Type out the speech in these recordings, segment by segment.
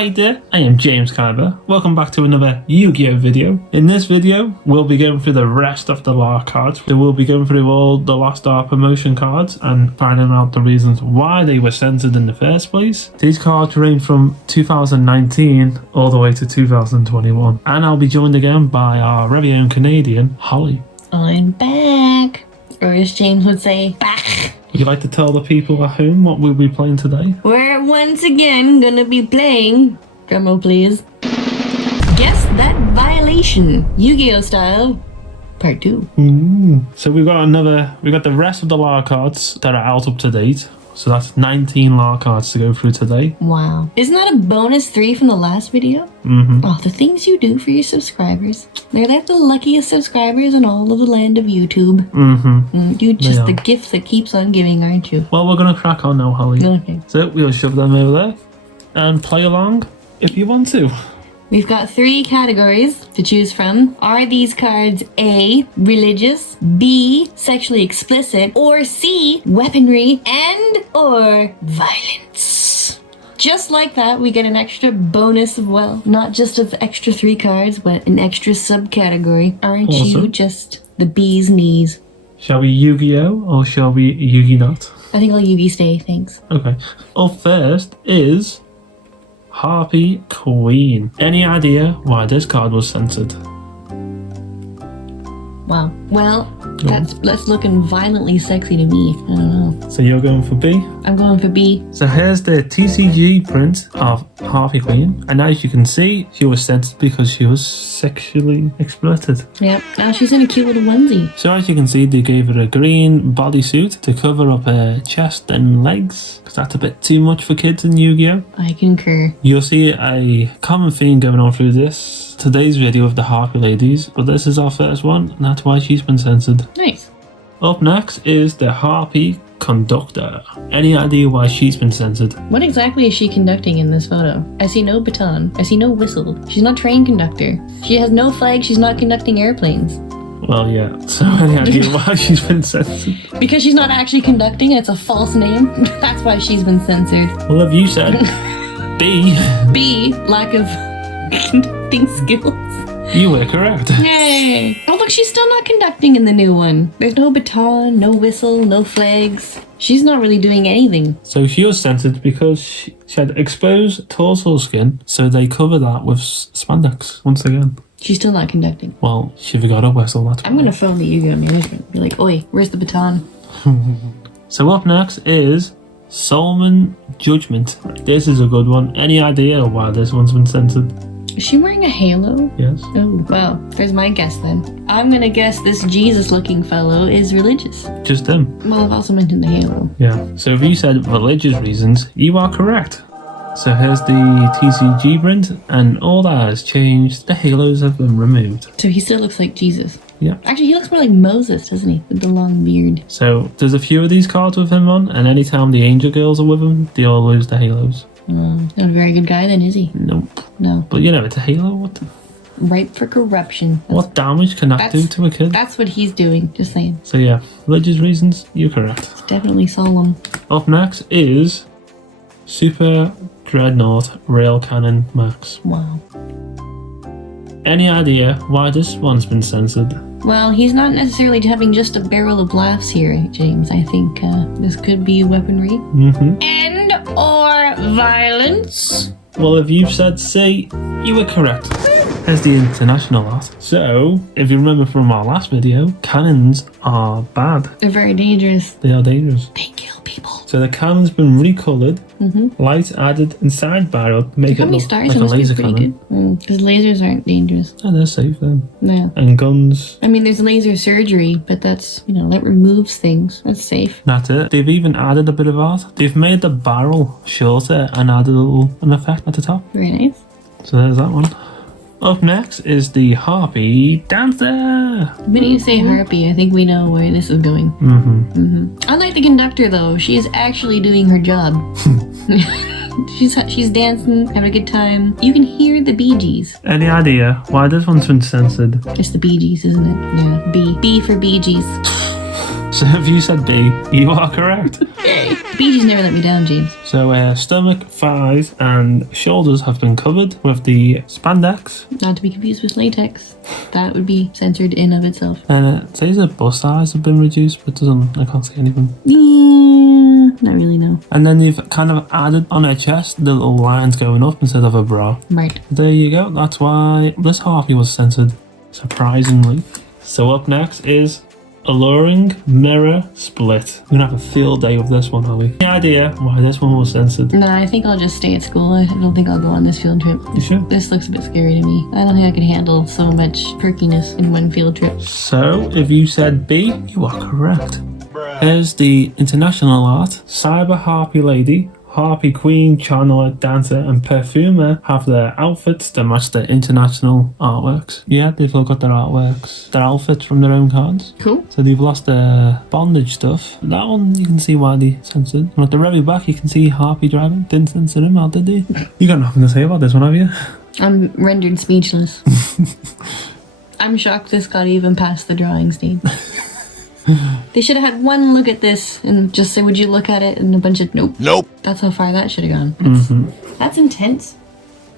Hi there, I am James Kyber. Welcome back to another Yu-Gi-Oh video. In this video, we'll be going through the rest of the Lart cards. So we'll be going through all the Lost Star promotion cards and finding out the reasons why they were censored in the first place. These cards range from 2019 all the way to 2021. And I'll be joined again by our very own Canadian, Holly. I'm back. Or as James would say, back. Would you like to tell the people at home what we'll be playing today? We're once again gonna be playing, drumroll please, Guess That Violation, Yu-Gi-Oh style, part 2. So we've got the rest of the Lart cards that are out up to date. So that's 19 Lart cards to go through today. Wow. Isn't that a bonus 3 from the last video? Oh, the things you do for your subscribers. They're like the luckiest subscribers in all of the land of YouTube. You're just the gift that keeps on giving, aren't you? Well, we're going to crack on now, Holly. Okay. So we'll shove them over there and play along if you want to. We've got 3 categories to choose from. Are these cards A, religious, B, sexually explicit, or C, weaponry, and or violence? Just like that, we get an extra bonus of, well, not just of extra 3 cards, but an extra subcategory. Aren't you just the bee's knees? Shall we Yu-Gi-Oh or shall we Yu-Gi not? I think I'll Yugi stay, thanks. Okay. Up first is Harpy Queen. Any idea why this card was censored? Wow. Well, that's looking violently sexy to me. I don't know. So you're going for B? I'm going for B. So here's the TCG print of Harpy Queen. And as you can see, she was censored because she was sexually exploited. Yep. Now she's in a cute little onesie. So as you can see, they gave her a green bodysuit to cover up her chest and legs. Because that's a bit too much for kids in Yu-Gi-Oh! I concur. You'll see a common theme going on through today's video of the Harpy ladies. But this is our first one, and that's why she's been censored. Nice. Up next is the Harpy Conductor. Any idea why she's been censored? What exactly is she conducting in this photo? I see no baton. I see no whistle. She's not train conductor. She has no flag. She's not conducting airplanes. Well, yeah. So any idea why she's been censored? Because she's not actually conducting and it's a false name. That's why she's been censored. Well, have you said B? B, lack of conducting skills. You were correct. Yay! Oh, look, she's still not conducting in the new one. There's no baton, no whistle, no flags. She's not really doing anything. So she was censored because she had exposed torso skin, so they cover that with spandex once again. She's still not conducting. Well, she forgot a whistle, that's I'm gonna phone the Yugioh management. Be like, oi, where's the baton? So up next is Solomon Judgment. This is a good one. Any idea why this one's been censored? Is she wearing a halo? Yes. Oh, well, there's my guess then. I'm gonna guess this Jesus-looking fellow is religious. Just him. Well, I've also mentioned the halo. Yeah. So if you said religious reasons, you are correct. So here's the TCG print, and all that has changed. The halos have been removed. So he still looks like Jesus. Yeah. Actually, he looks more like Moses, doesn't he? With the long beard. So there's a few of these cards with him on, and anytime the angel girls are with him, they all lose the halos. Not a very good guy then, is he? Nope. No. But you know, it's a halo. What? Ripe for corruption. What damage can that do to a kid? That's what he's doing, just saying. So yeah, religious reasons, you're correct. It's definitely solemn. Up next is Super Dreadnought Rail Cannon Max. Wow. Any idea why this one's been censored? Well, he's not necessarily having just a barrel of laughs here, James. I think this could be weaponry. And or violence. Well, if you've said C, you were correct. Here's the international art. So, if you remember from our last video, cannons are bad. They're very dangerous. They are dangerous. They kill people. So the cannon's been recolored, lights added inside barrel to make it look like a laser cannon. Because lasers aren't dangerous. Oh, they're safe then. Yeah. And guns. I mean, there's laser surgery, but that's, that removes things. That's safe. That's it. They've even added a bit of art. They've made the barrel shorter and added an effect at the top. Very nice. So there's that one. Up next is the Harpy Dancer. The minute you say Harpy, I think we know where this is going. Unlike the conductor, though, she is actually doing her job. She's dancing, having a good time. You can hear the Bee Gees. Any idea why this one's been censored? It's the Bee Gees, isn't it? Yeah, B for Bee Gees. So if you said B, you are correct. Yay. Beaches never let me down, James. So stomach, thighs, and shoulders have been covered with the spandex. Not to be confused with latex. That would be censored in of itself. And it says that bust size have been reduced, but I can't see anything. Yeah, not really, no. And then you've kind of added on her chest the little lines going up instead of a bra. Right. There you go. That's why this Harpy was censored, surprisingly. So up next is Alluring Mirror Split. We're gonna have a field day with this one, are we? Any idea why this one was censored? No, I think I'll just stay at school. I don't think I'll go on this field trip. You sure? This looks a bit scary to me. I don't think I can handle so much perkiness in one field trip. So if you said B, you are correct. Here's the international art. Cyber Harpy Lady, Harpy Queen, Channeler, Dancer, and Perfumer have their outfits that match their international artworks. Yeah, they've all got their artworks, their outfits from their own cards. Cool. So they've lost their bondage stuff. That one, you can see why they censored. And at the very back, you can see Harpy driving. Didn't censor him out, did they? You got nothing to say about this one, have you? I'm rendered speechless. I'm shocked this got even past the drawing stage. They should have had one look at this and just say, would you look at it? And a bunch of nope. Nope. That's how far that should have gone. That's intense.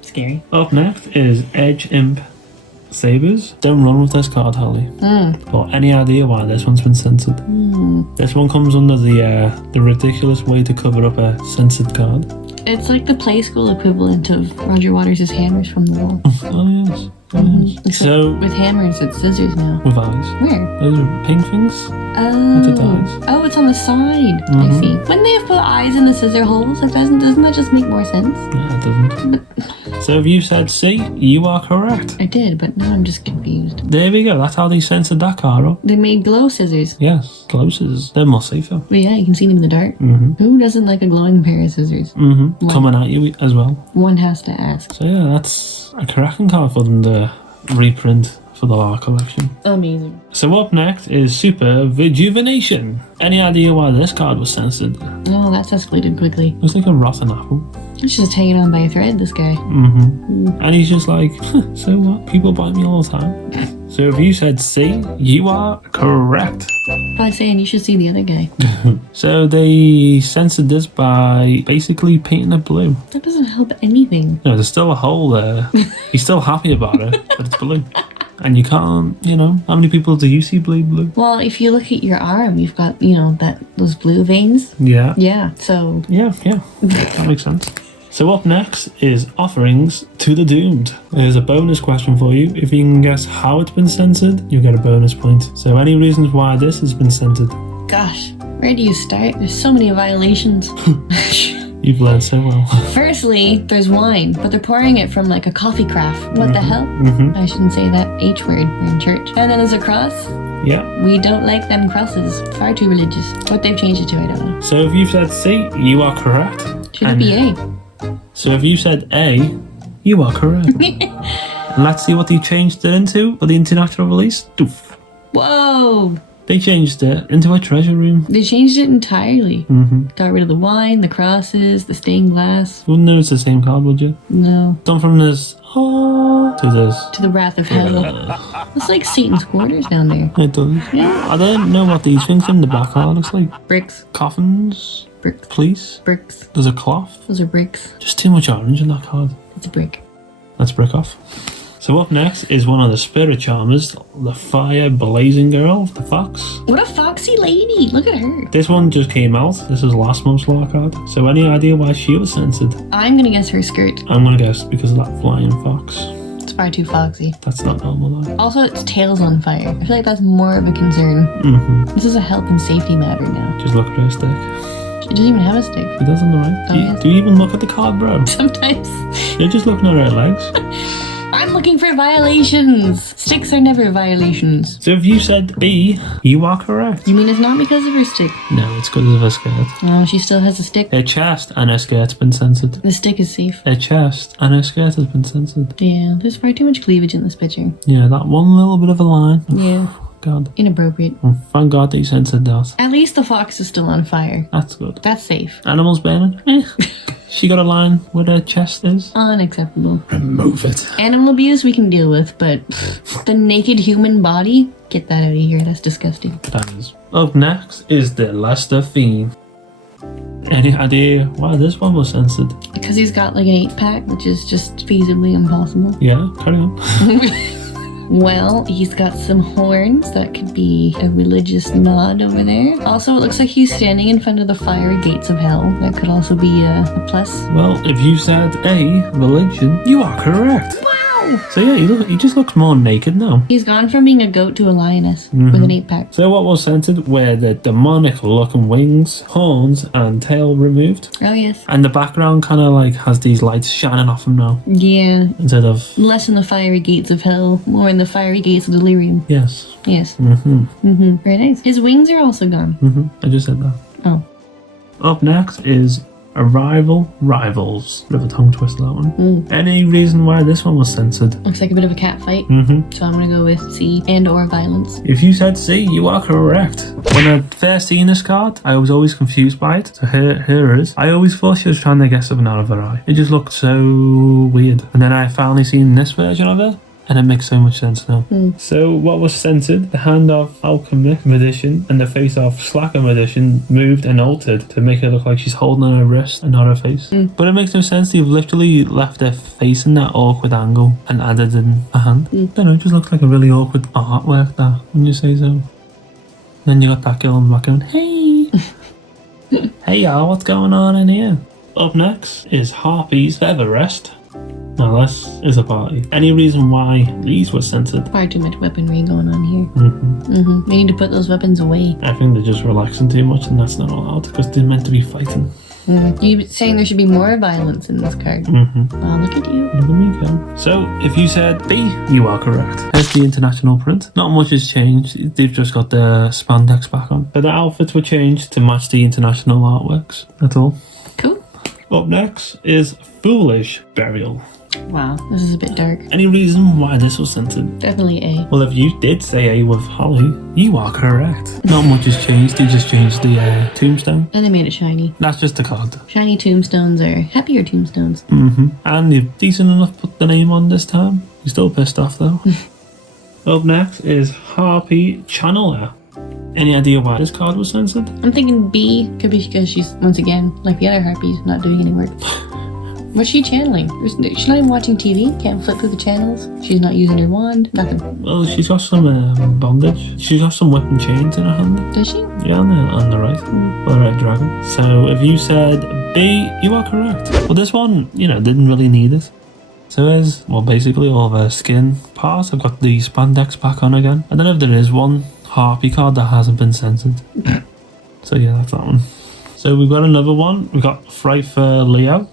Scary. Up next is Edge Imp Sabers. Don't run with this card, Holly. Or any idea why this one's been censored? This one comes under the ridiculous way to cover up a censored card. It's like the play school equivalent of Roger Waters' hammers from the wall. Oh yes. Yes. So With hammers, it's scissors now. with eyes. Where? Those are pink things. Oh. With the eyes. Oh, it's on the side. I see. Wouldn't they have put eyes in the scissor holes? Like, doesn't that just make more sense? No, it doesn't. So if you said C, you are correct. I did, but now I'm just confused. There we go. That's how they censored that card up. They made glow scissors. Yes, closest. They're more safer. But yeah, you can see them in the dark. Who doesn't like a glowing pair of scissors? Coming at you as well. One has to ask. So yeah, that's a cracking card for them to reprint for the Lart collection. Amazing. So up next is Super Rejuvenation. Any idea why this card was censored? Oh, that's escalated quickly. It was like a rotten apple. He's just hanging on by a thread, this guy. And he's just like, so what? People bite me all the time. So if you said C, you are correct. By saying you should see the other guy. So they censored this by basically painting it blue. That doesn't help anything. No, there's still a hole there. He's still happy about it, but it's blue. And you can't, how many people do you see bleed blue? Well, if you look at your arm, you've got, those blue veins. Yeah. Yeah, so... Yeah. That makes sense. So up next is Offerings to the Doomed. There's a bonus question for you. If you can guess how it's been censored, you get a bonus point. So any reasons why this has been censored? Gosh, where do you start? There's so many violations. You've learned so well. Firstly, there's wine, but they're pouring it from like a coffee carafe. What the hell? I shouldn't say that H word. We're in church. And then there's a cross. Yeah. We don't like them crosses. Far too religious. What they've changed it to, I don't know. So if you've said C, you are correct. Should it be A? So if you said A, you are correct. And let's see what they changed it into for the international release. Doof. Whoa! They changed it into a treasure room. They changed it entirely. Got rid of the wine, the crosses, the stained glass. You wouldn't know it's the same card, would you? No. Done from this to this. To the wrath of hell. It's like Satan's quarters down there. It does. Yeah. I don't know what these things in the back are. Looks like Bricks. coffins, Bricks. police. Bricks. There's a cloth. Those are bricks. Just too much orange in that card. It's a brick. Let's break off. So up next is one of the spirit charmers, the fire blazing girl, the fox. What a foxy lady. Look at her. This one just came out. This is last month's Lart card. So any idea why she was censored? I'm gonna guess her skirt. I'm gonna guess because of that flying fox. It's far too foxy. That's not normal though. Also, its tail's on fire. I feel like that's more of a concern. This is a health and safety matter now. Just look at her stick. She doesn't even have a stick. It does on the right. Oh, yes. Do you even look at the card, bro? Sometimes. You're just looking at her legs. I'm looking for violations. Sticks are never violations. So if you said B, you are correct. You mean it's not because of her stick? No, it's because of her skirt. Oh, she still has a stick. Her chest and her skirt's been censored. The stick is safe. Her chest and her skirt has been censored. Yeah, there's far too much cleavage in this picture. Yeah, that one little bit of a line. Yeah. God. Inappropriate. Well, thank God they censored that. At least the fox is still on fire. That's good. That's safe. Animals burning? She got a line where her chest is. Unacceptable. Remove it. Animal abuse we can deal with, but the naked human body? Get that out of here. That's disgusting. That is. Up next is the Leicester Fiend. Any idea why this one was censored? Because he's got like an 8-pack, which is just feasibly impossible. Yeah, carry on. Well, he's got some horns. That could be a religious nod over there. Also, it looks like he's standing in front of the fiery gates of hell. That could also be a plus. Well, if you said A, religion, you are correct. Wow! So yeah, he just looks more naked now. He's gone from being a goat to a lioness with an 8-pack. So what was censored were the demonic looking wings, horns, and tail removed. Oh, yes. And the background kind of like has these lights shining off him now. Yeah. Instead of... Less in the fiery gates of hell, more in the fiery gates of delirium. Yes. Yes. Mm-hmm. Very nice. His wings are also gone. Mm-hmm. I just said that. Oh. Up next is Arrival Rivals. Bit of a tongue twister, that one. Any reason why this one was censored? Looks like a bit of a cat fight. So I'm gonna go with C and or violence. If you said C, you are correct. When I first seen this card, I was always confused by it. So here it is. I always thought she was trying to get something out of her eye. It just looked so weird. And then I finally seen this version of it, and it makes so much sense now. So what was censored? The hand of Alchemic Magician and the face of Slacker Magician moved and altered to make it look like she's holding on her wrist and not her face. But it makes no sense. They've literally left her face in that awkward angle and added in a hand. I don't know, it just looks like a really awkward artwork that, when you say so. Then you got that girl in the back going, hey! Hey y'all, what's going on in here? Up next is Harpy's Feather Rest. Now this is a party. Any reason why these were censored? Far too much weaponry going on here. We need to put those weapons away. I think they're just relaxing too much, and that's not allowed because they're meant to be fighting. You saying there should be more violence in this card? Oh, look at you. Look at me go. So if you said B, you are correct. Here's the international print. Not much has changed. They've just got the spandex back on. So the outfits were changed to match the international artworks. That's all. Cool. Up next is Foolish Burial. Wow, this is a bit dark. Any reason why this was censored? Definitely A. Well, if you did say A with Holly, you are correct. Not much has changed. They just changed the tombstone. And they made it shiny. That's just the card. Shiny tombstones are happier tombstones. And you've decent enough put the name on this time. You're still pissed off though. Up next is Harpy Channeler. Any idea why this card was censored? I'm thinking B. Could be because she's, once again, like the other harpies, not doing any work. What's she channeling? She's not even watching TV. Can't flip through the channels. She's not using her wand. Nothing. Well, she's got some bondage. She's got some whip and chains in her hand. Does she? Yeah, on the right. For the right dragon. So if you said B, you are correct. Well, this one, didn't really need it. So there's, well, basically all of her skin parts. I've got the spandex back on again. I don't know if there is one Harpy card that hasn't been censored. So yeah, that's that one. So we've got another one. We've got Fright for Leo.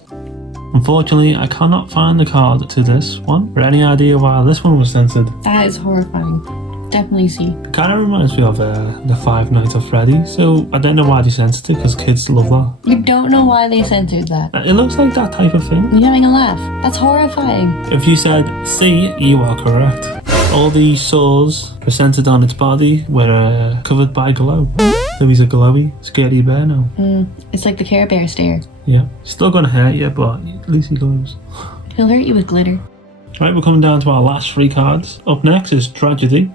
Unfortunately, I cannot find the card to this one. For any idea why this one was censored? That is horrifying. Definitely C. It kind of reminds me of the Five Nights at Freddy's. So I don't know why they censored it, because kids love that. You don't know why they censored that. It looks like that type of thing. You're having a laugh. That's horrifying. If you said C, you are correct. All the sores presented on its body were covered by glow. So he's a glowy, scary bear now. It's like the Care Bear stare. Yeah. Still gonna hurt you, but at least he glows. He'll hurt you with glitter. Right, we're coming down to our last 3 cards. Up next is Tragedy.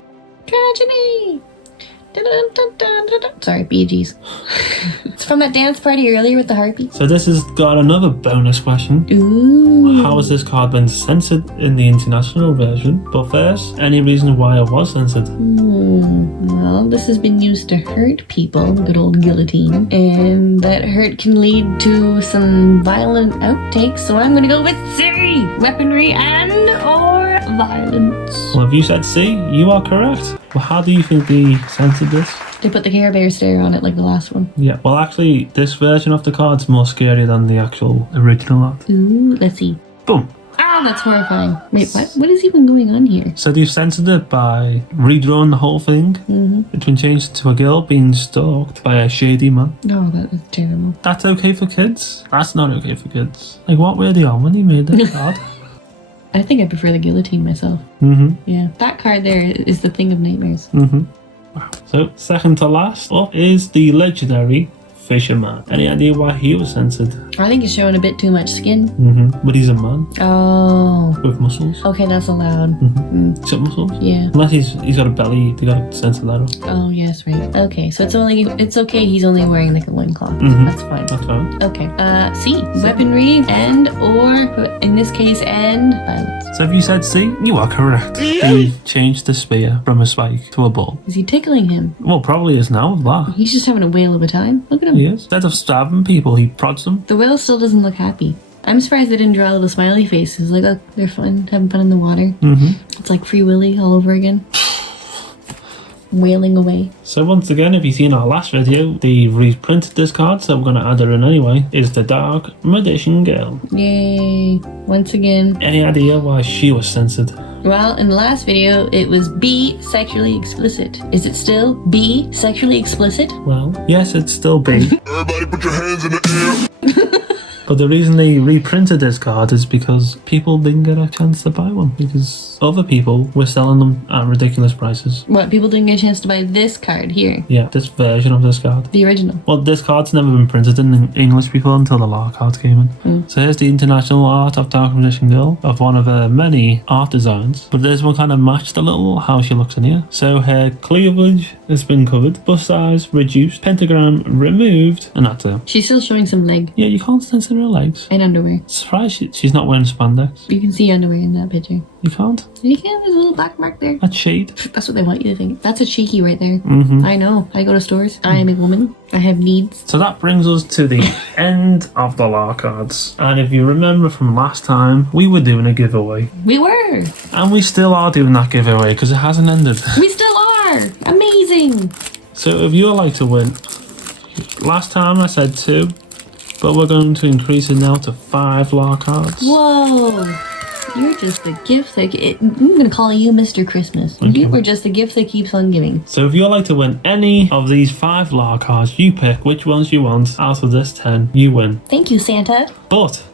Tragedy! Dun-dun-dun-dun-dun-dun. Sorry, BGs. It's from that dance party earlier with the harpy. So this has got another bonus question. Ooh. How has this card been censored in the international version? But first, any reason why it was censored? Well, this has been used to hurt people, good old guillotine, and that hurt can lead to some violent outtakes, so I'm gonna go with C! Weaponry and or violence. Well, if you said C, you are correct. Well, how do you think they censored this? They put the Care Bear stare on it like the last one. Yeah, well actually, this version of the card's more scary than the actual original art. Ooh, let's see. Boom! Ah, that's horrifying. Wait, what? What is even going on here? So they've censored it by redrawing the whole thing. It's been changed to a girl being stalked by a shady man. Oh, that is terrible. That's okay for kids? That's not okay for kids. Like, what were they on when they made this card? I think I prefer the guillotine myself. Yeah, that card there is the thing of nightmares. So second to last up is the legendary Fisherman. Any idea why he was censored? I think he's showing a bit too much skin. But he's a man Oh. with muscles. Okay, that's allowed. Except muscles? Yeah. Unless he's got a belly, they gotta censor that up. Oh, yes, right. Okay, so it's okay. He's only wearing like a loincloth. That's fine. That's fine. Okay. C. Weaponry and or in this case and violence. So if you said C, you are correct. He changed the spear from a spike to a ball. Is he tickling him? Well, probably is now with that. He's just having a whale of a time. Look at him. He is. Instead of stabbing people, he prods them. The whale still doesn't look happy. I'm surprised they didn't draw little smiley faces. Like, look, they're fun, having fun in the water. It's like Free Willy all over again. Wailing away. So once again, if you've seen our last video, they reprinted this card, so we're going to add her in anyway, is the Dark Magician Girl. Yay. Once again. Any idea why she was censored? Well, in the last video, it was B, sexually explicit. Is it still B, sexually explicit? Well, yes, it's still B. Everybody put your hands in the air. But the reason they reprinted this card is because people didn't get a chance to buy one, because other people were selling them at ridiculous prices. What, people didn't get a chance to buy this card here? Yeah, this version of this card. The original. Well, this card's never been printed in English before until the Lart cards came in. So here's the international art of Dark Magician Girl, of one of her many art designs. But this one kind of matched a little how she looks in here. So her cleavage has been covered, bust size reduced, pentagram removed, and that's it. She's still showing some leg Yeah, you can't censor her legs. and underwear. Surprised she's not wearing spandex. You can see underwear in that picture. You can't? You can, there's a little black mark there. That's shade. That's what they want you to think. That's a cheeky right there. I know. I go to stores. I am a woman. I have needs. So that brings us to the end of the Lart cards. And if you remember from last time, we were doing a giveaway. We were. And we still are doing that giveaway because it hasn't ended. We still are. Amazing. So if you'd like to win, last time I said 2, but we're going to increase it now to 5 Lart cards. Whoa. You're just the gift that... I'm going to call you Mr. Christmas. You were just the gift that keeps on giving. So if you'd like to win any of these 5 Lart cards, you pick which ones you want. Out of this 10, you win. Thank you, Santa. But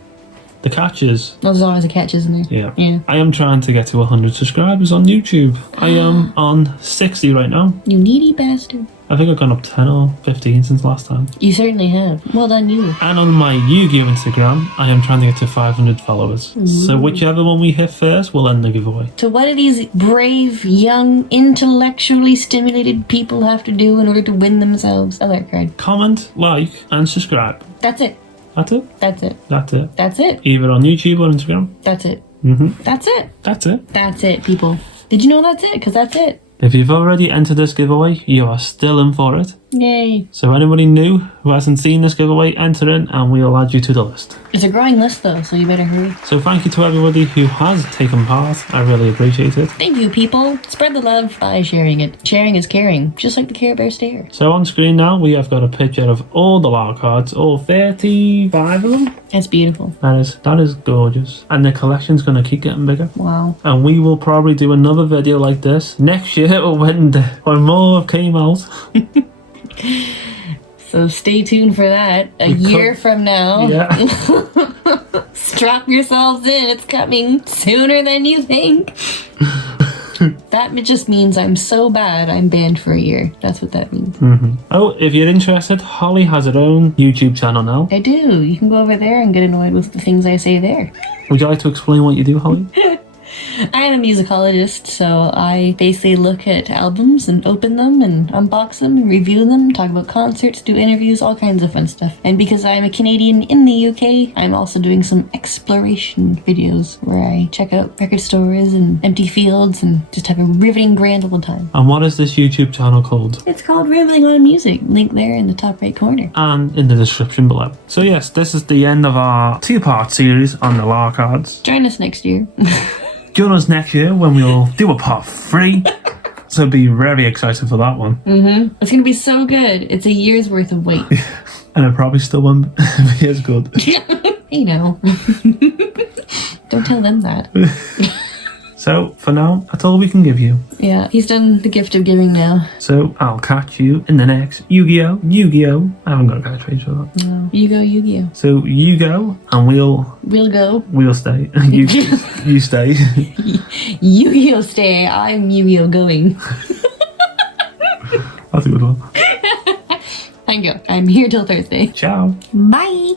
the catch is... Well, there's always a catch, isn't there? Yeah. I am trying to get to 100 subscribers on YouTube. I am on 60 right now. You needy bastard. I think I've gone up 10 or 15 since last time. You certainly have. Well done, you. And on my Yugioh Instagram, I am trying to get to 500 followers. So whichever one we hit first will end the giveaway. So what do these brave, young, intellectually stimulated people have to do in order to win themselves a Lart card? Comment, like, and subscribe. That's it. That's it? That's it. That's it. That's it. Either on YouTube or Instagram. That's it. That's it. That's it. That's it, people. Did you know that's it? Because that's it. If you've already entered this giveaway, you are still in for it. Yay. So anybody new who hasn't seen this giveaway, enter in and we'll add you to the list. It's a growing list though, so you better hurry. So thank you to everybody who has taken part. I really appreciate it. Thank you, people. Spread the love by sharing it. Sharing is caring, just like the Care Bear stare. So on screen now, we have got a picture of all the Lart cards, all 35 of them. It's beautiful. That is gorgeous. And the collection's going to keep getting bigger. Wow. And we will probably do another video like this next year or when more came out. So stay tuned for that. A year from now. Yeah. Strap yourselves in. It's coming sooner than you think. That just means I'm so bad I'm banned for a year. That's what that means. Oh, if you're interested, Holly has her own YouTube channel now. I do. You can go over there and get annoyed with the things I say there. Would you like to explain what you do, Holly? I am a musicologist, so I basically look at albums and open them and unbox them and review them, talk about concerts, do interviews, all kinds of fun stuff. And because I'm a Canadian in the UK, I'm also doing some exploration videos where I check out record stores and empty fields and just have a riveting grand old time. And what is this YouTube channel called? It's called Rambling on Music, link there in the top right corner. And in the description below. So yes, this is the end of our 2-part series on the Lart cards. Join us next year. Join us next year when we'll do a part 3. So be very excited for that one. It's gonna be so good. It's a year's worth of wait. And it probably still won't be as good. Hey now. Don't tell them that. So for now, that's all we can give you. Yeah, he's done the gift of giving now. So I'll catch you in the next Yu-Gi-Oh! I haven't got a catchphrase for that. No. You go, Yu-Gi-Oh. So you go and We'll go. we'll stay. you stay. Yu-Gi-Oh stay. I'm Yu-Gi-Oh going. That's a good one. Thank you. I'm here till Thursday. Ciao. Bye.